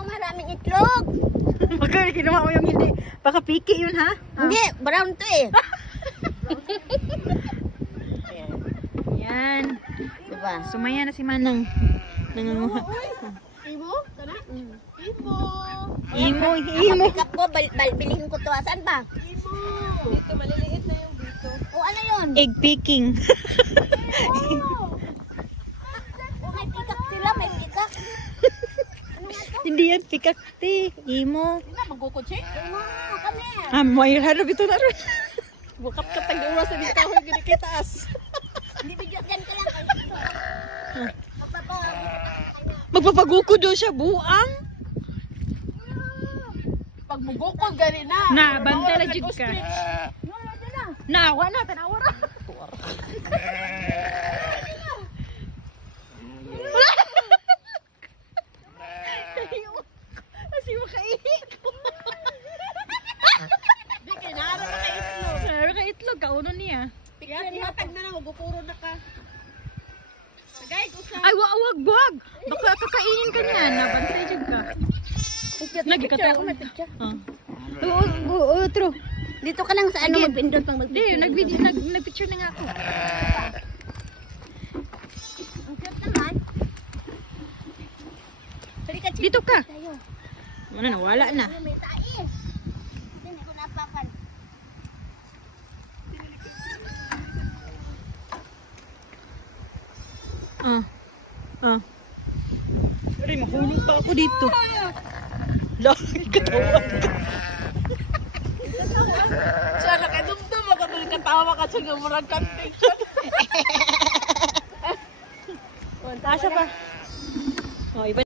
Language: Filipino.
Oo, maraming itlog. Bakit kinuha mo yung hindi? Baka piki yun ha? Hindi, brown to eh. Yan. Diba? Sumaya na si Manang. Nanganguha. Imo? Kana? Imo. Imo. Pick up ko, bilhin ko to. Saan ba? Imo. Dito, maliliit na yung dito. O ano yun? Egg picking. May pikak sila, may pikak. Hindi yan pikak te. Imo. Hindi na, magkukutsi. Oo, kami. May harap ito na rin. Bukap ka tag-uwa sa dito ako yung ginikitaas. Bibigyan ko lang. Magpapaguko daw siya buang. Pag mugukod, gani na. Na, bantala jud ka. Wala na. Nawa na, tanawa ra. Kasi makaihik. Di, kaya naharap ka na itlog. Sabi ka itlog, kauno niya. Yan, ihatag na lang, magkukuro na ka. Tagay, usa. Ay, wag. Baka kakainin ka niya. Nabantay jud ka. Nagkataon. Oo, true. Dito ka lang sa ano magpindot pang Hindi, nag-picture na nga ako. Ang cute naman. Dito ka. Tayo. Ano na, wala na. May tais. Hindi ko napakan. Sorry, mahulog pa ako dito. Laki katawan. Siya, nakadumdum, makatuloy katawa ka siya, gamurang kanting siya. Tasha pa.